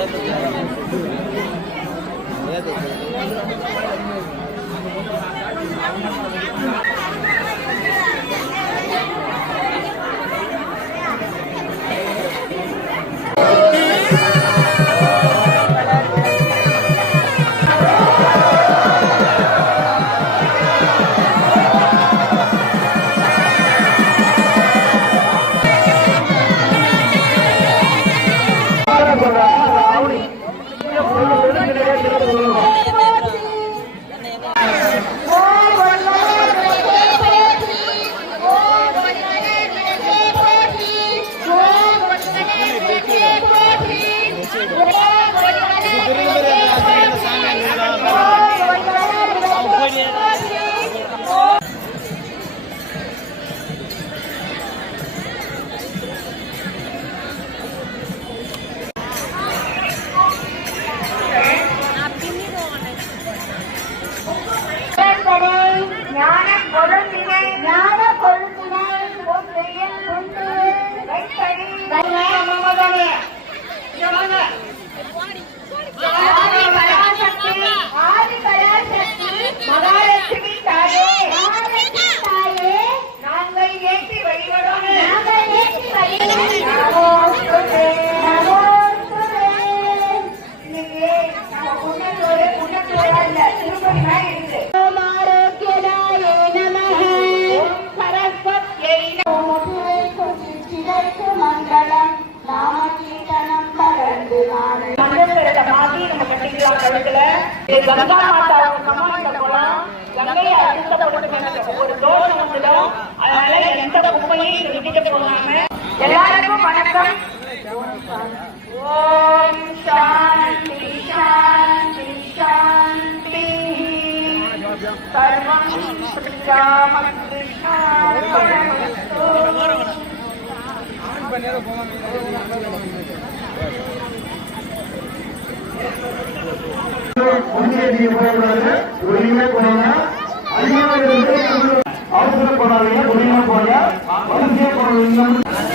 Thank you. Ganga மாதாவுக்கு குளம் கங்கையை ஒரு தோஷம் வந்துடும் அதனால எந்த குப்பையும் விட்டுட்டு போகாம எல்லாருக்கும் வணக்கம் ஓம் சாந்தி சாந்தி சாந்தி சர்வம் ஸ்ரீராம அவசரப்படாதீங்க ஒழுங்கா போங்க வரிசையா போனீங்க